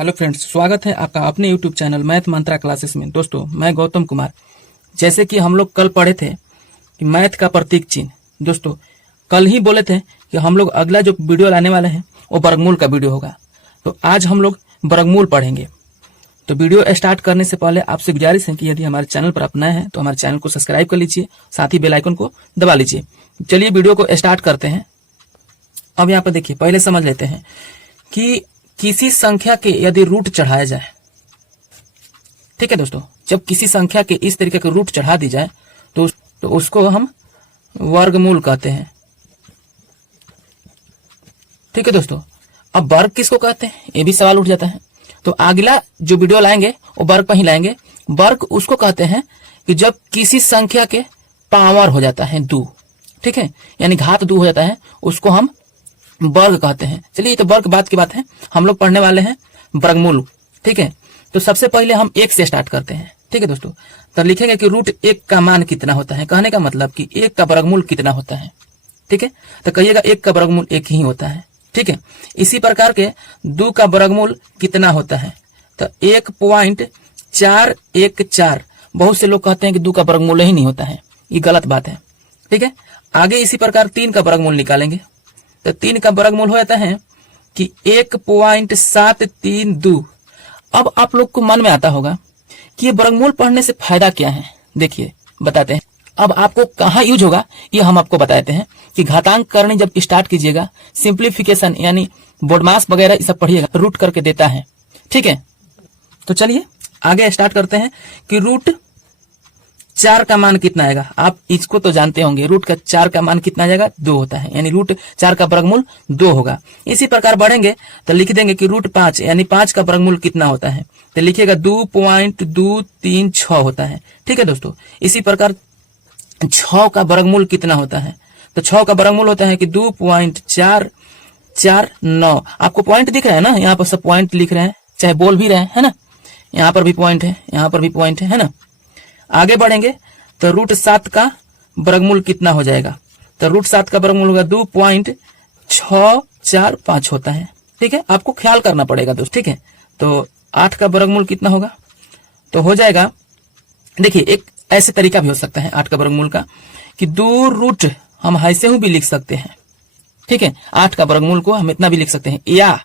Hello friends, स्वागत है आपका अपने यूट्यूब चैनल मैथ मंत्रा क्लासेस में। दोस्तों, मैं गौतम कुमार। जैसे कि हम लोग कल पढ़े थे कि मैथ का प्रतीक चिन्ह, दोस्तों कल ही बोले थे कि हम लोग अगला जो वीडियो लाने वाले हैं वो वर्गमूल का वीडियो होगा। तो आज हम लोग वर्गमूल पढ़ेंगे। तो वीडियो स्टार्ट करने से पहले आपसे गुजारिश है कि यदि हमारे चैनल पर आप नए हैं तो हमारे चैनल को सब्सक्राइब कर लीजिए, साथ ही बेल आइकन को दबा लीजिए। चलिए वीडियो को स्टार्ट करते हैं। अब यहाँ पर देखिए, पहले समझ लेते हैं कि किसी संख्या के यदि रूट चढ़ाया जाए, ठीक है दोस्तों, जब किसी संख्या के इस तरीके के रूट चढ़ा दी जाए तो उसको हम वर्गमूल कहते हैं। ठीक है दोस्तों, अब वर्ग किसको कहते हैं ये भी सवाल उठ जाता है। तो अगला जो वीडियो लाएंगे वो वर्ग पर ही लाएंगे। वर्ग उसको कहते हैं कि जब किसी संख्या के पावर हो जाता है 2, ठीक है, यानी घात 2 हो जाता है, उसको हम वर्ग कहते हैं। चलिए, ये तो वर्ग बात की बात है, हम लोग पढ़ने वाले हैं वर्गमूल। ठीक है, तो सबसे पहले हम 1 से स्टार्ट करते हैं। ठीक है दोस्तों, तो लिखेंगे कि रूट 1 का मान कितना होता है। कहने का मतलब कि 1 का वर्गमूल कितना होता है। ठीक है, तो कहिएगा 1 का वर्गमूल 1 ही होता है। ठीक है, इसी प्रकार के 2 का वर्गमूल कितना होता है, तो 1.414। बहुत से लोग कहते हैं कि 2 का वर्गमूल ही नहीं होता है, ये गलत बात है। ठीक है, आगे इसी प्रकार 3 का वर्गमूल निकालेंगे तो 3 का वर्गमूल हो जाता है कि 1.732। अब आप लोग को मन में आता होगा कि ये वर्गमूल पढ़ने से फायदा क्या है। देखिए बताते हैं। अब आपको कहाँ यूज होगा ये हम आपको बताते हैं कि घातांक करनी जब स्टार्ट कीजिएगा, सिंप्लीफिकेशन यानी बोडमास वगैरह ये सब पढ़िएगा, रूट करके देता है। ठीक है, तो चलिए आगे स्टार्ट करते हैं कि रूट 4 का मान कितना आएगा। आप इसको तो जानते होंगे, रूट का 4 का मान कितना आएगा, 2 होता है, यानी रूट 4 का वर्गमूल 2 होगा। इसी प्रकार बढ़ेंगे तो लिख देंगे कि रूट 5 यानी 5 का वर्गमूल कितना होता है, तो लिखिएगा 2.236 होता है। ठीक है दोस्तों, इसी प्रकार 6 का वर्गमूल कितना होता है, तो 6 का वर्गमूल होता है कि 2.449। आपको पॉइंट दिख रहा है ना, यहाँ पर सब पॉइंट लिख रहे हैं, चाहे बोल भी रहे हैं, है ना, यहाँ पर भी पॉइंट है, यहाँ पर भी पॉइंट है ना। आगे बढ़ेंगे तो रूट 7 का वर्गमूल कितना हो जाएगा, तो रूट 7 का वर्गमूल होगा 2.645 होता है। ठीक है, आपको ख्याल करना पड़ेगा दोस्त। ठीक है, तो 8 का वर्गमूल कितना होगा, तो हो जाएगा, देखिए एक ऐसे तरीका भी हो सकता है 8 का वर्गमूल का कि 2 रूट हम ऐसे भी लिख सकते हैं। ठीक है, 8 का वर्गमूल को हम इतना भी लिख सकते हैं, या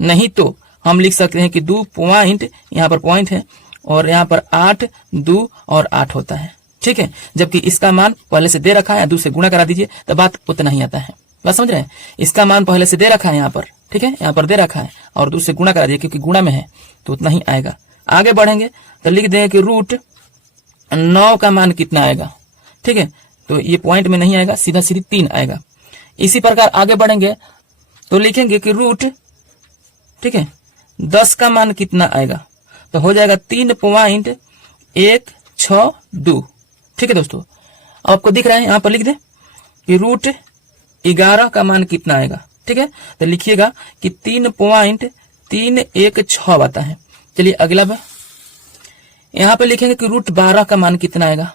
नहीं तो हम लिख सकते हैं कि 2 पॉइंट, यहाँ पर पॉइंट है और यहाँ पर 8, 2 और 8 होता है। ठीक है, जबकि इसका मान पहले से दे रखा है, 2 से गुणा करा दीजिए तो बात उतना ही आता है। बात समझ रहे हैं, इसका मान पहले से दे रखा है यहाँ पर, ठीक है, यहाँ पर दे रखा है और 2 से गुणा करा दीजिए क्योंकि गुणा में है तो उतना ही आएगा। आगे बढ़ेंगे तो लिख देंगे कि रूट 9 का मान कितना आएगा। ठीक है, तो ये पॉइंट में नहीं आएगा, सीधा सीधी 3 आएगा। इसी प्रकार आगे बढ़ेंगे तो लिखेंगे कि रूट, ठीक है, 10 का मान कितना आएगा, तो हो जाएगा 3.162। ठीक है दोस्तों, आपको दिख रहा है, यहाँ पर लिख दे कि रूट 11 का मान कितना आएगा। ठीक है, तो लिखिएगा कि 3.316 आता है। चलिए अगला बार यहाँ पे लिखेंगे कि रूट 12 का मान कितना आएगा।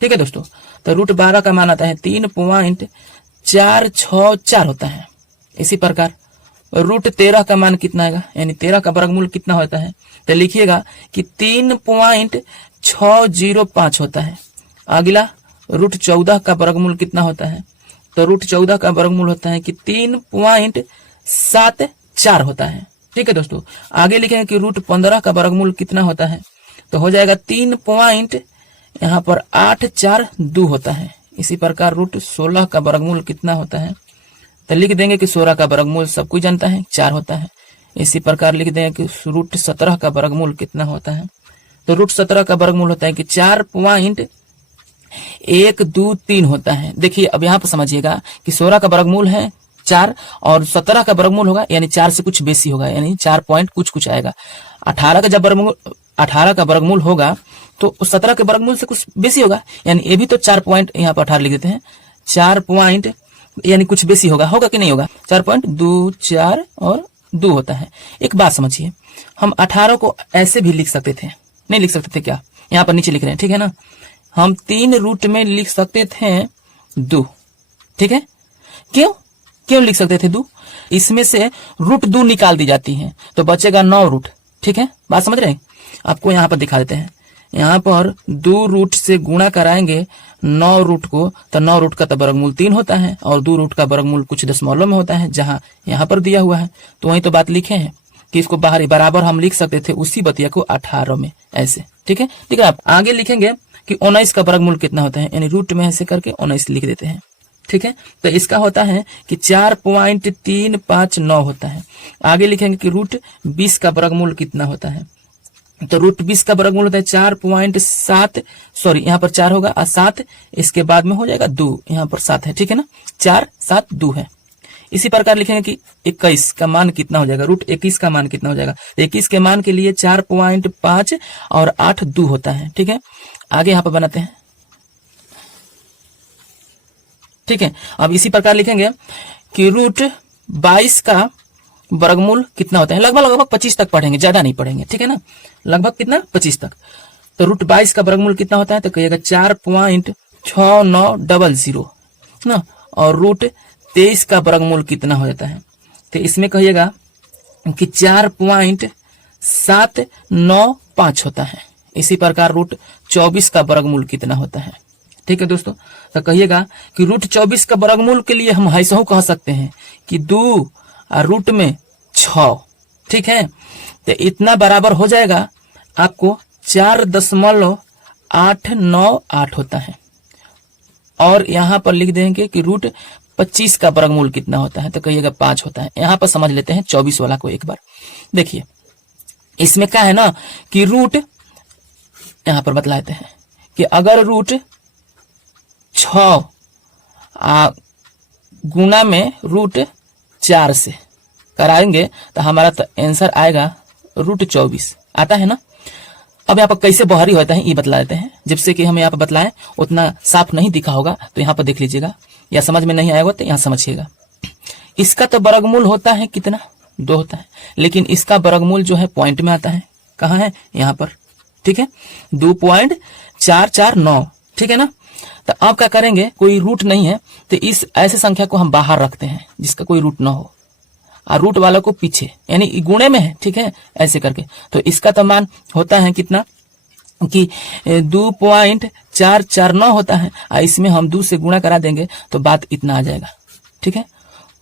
ठीक है दोस्तों, तो रूट 12 का मान आता है 3.464 होता है। इसी प्रकार रूट 13 का मान कितना आएगा, यानी 13 का वर्गमूल कितना होता है, तो लिखिएगा कि 3.605 होता है। अगला रूट 14 का वर्गमूल कितना होता है, तो रूट 14 का वर्गमूल होता है कि 3.74 होता है। ठीक है दोस्तों, आगे लिखेंगे कि रूट 15 का वर्गमूल कितना होता है, तो हो जाएगा 3.842 होता है। इसी प्रकार रूट 16 का वर्गमूल कितना होता है, तो लिख देंगे कि 16 का वर्गमूल सब कोई जानता है 4 होता है। इसी प्रकार लिख देंगे कि रूट 17 का वर्गमूल कितना होता है, तो रूट 17 का वर्गमूल होता है कि 4.123 होता है। देखिए अब यहाँ पर समझिएगा कि 16 का वर्गमूल है 4 और 17 का वर्गमूल होगा यानी 4 से कुछ बेसी होगा, यानी 4 पॉइंट कुछ आएगा। 18 का जब वर्गमूल 18 का वर्गमूल होगा तो 17 के वर्गमूल से कुछ बेसी होगा, यानी ये भी तो 4 पॉइंट, यहाँ पर 18 लिख देते हैं, 4 पॉइंट यानी कुछ बेसी होगा कि नहीं होगा, 4.24 और 2 होता है। एक बात समझिए, हम 18 को ऐसे भी लिख सकते थे, नहीं लिख सकते थे क्या, यहाँ पर नीचे लिख रहे हैं, ठीक है ना, हम 3 रूट में लिख सकते थे 2। ठीक है, क्यों लिख सकते थे 2, इसमें से रूट 2 निकाल दी जाती है तो बचेगा 9 रूट। ठीक है, बात समझ रहे हैं? आपको यहाँ पर दिखा देते हैं। यहाँ पर 2 रूट से गुणा कराएंगे 9 रूट को, तो 9 रूट का तो वर्गमूल 3 होता है और 2 रूट का वर्गमूल कुछ दशमलव में होता है, जहां यहाँ पर दिया हुआ है। तो वही तो बात लिखे हैं कि इसको बाहर बराबर हम लिख सकते थे उसी बतिया को 18 में ऐसे। ठीक है, ठीक है। आप आगे लिखेंगे कि 19 का वर्गमूल कितना होता है, यानी रूट में ऐसे करके 19 लिख देते हैं। ठीक है, तो इसका होता है कि 4.359 होता है। आगे लिखेंगे कि रूट 20 का वर्गमूल कितना होता है, तो रूट 20 का वर्गमूल होता है 4.7, सॉरी यहाँ पर 4 होगा और 7 इसके बाद में हो जाएगा 2, यहाँ पर 7 है। ठीक है ना, 4 7 2 है। इसी प्रकार लिखेंगे कि 21 का मान कितना हो जाएगा, रूट 21 का मान कितना हो जाएगा। 21 के मान के लिए 4.5 और 8 2 होता है। ठीक है, आगे यहाँ पर बनाते हैं। ठीक है, अब इसी प्रकार लिखेंगे कि रूट 22 का वर्गमूल कितना होता है। लगभग 25 तक पढ़ेंगे, ज्यादा नहीं पढ़ेंगे। ठीक है ना, लगभग कितना 25 तक। तो रूट 22 का वर्गमूल कितना होता है, तो कहिएगा 4.6900 ना। और रूट 23 का वर्गमूल कितना हो जाता है, तो इसमें कहिएगा कि 4.795 होता है। इसी प्रकार रूट 24 का वर्गमूल कितना होता है। ठीक है दोस्तों, तो कहिएगा कि रूट 24 का वर्गमूल के लिए हम ऐसा कह सकते हैं कि 2 और रूट में 6। ठीक है, तो इतना बराबर हो जाएगा आपको 4.898 होता है। और यहां पर लिख देंगे कि रूट 25 का वर्गमूल कितना होता है, तो कहिएगा 5 होता है। यहां पर समझ लेते हैं 24 वाला को एक बार। देखिए इसमें क्या है ना कि रूट, यहां पर बतला देते हैं कि अगर रूट 6 गुना में रूट 4 से कराएंगे तो हमारा तो आंसर आएगा रूट 24 आता है ना। अब यहाँ पर कैसे बहरी होता है ये बतला देते हैं। जब से कि हम यहाँ पर बतलाएं उतना साफ नहीं दिखा होगा तो यहाँ पर देख लीजिएगा, या समझ में नहीं आएगा तो यहाँ समझिएगा। इसका तो वर्गमूल होता है कितना, 2 होता है, लेकिन इसका वर्गमूल जो है पॉइंट में आता है। कहाँ है, यहाँ पर। ठीक है, 2.449। ठीक है ना, तो अब क्या करेंगे, कोई रूट नहीं है तो इस ऐसे संख्या को हम बाहर रखते हैं जिसका कोई रूट ना हो, और रूट वाला को पीछे, यानी गुणे में है। ठीक है, ऐसे करके तो इसका तो मान होता है कितना कि 2.449 होता है, और इसमें हम 2 से गुणा करा देंगे तो बात इतना आ जाएगा। ठीक है,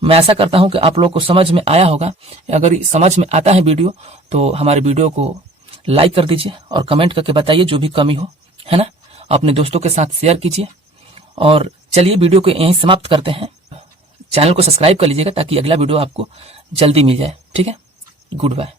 मैं आशा करता हूं कि आप लोग को समझ में आया होगा। अगर समझ में आता है वीडियो तो हमारे वीडियो को लाइक कर दीजिए और कमेंट करके बताइए जो भी कमी हो, है ना। अपने दोस्तों के साथ शेयर कीजिए। और चलिए वीडियो को यहीं समाप्त करते हैं। चैनल को सब्सक्राइब कर लीजिएगा ताकि अगला वीडियो आपको जल्दी मिल जाए। ठीक है, गुड बाय।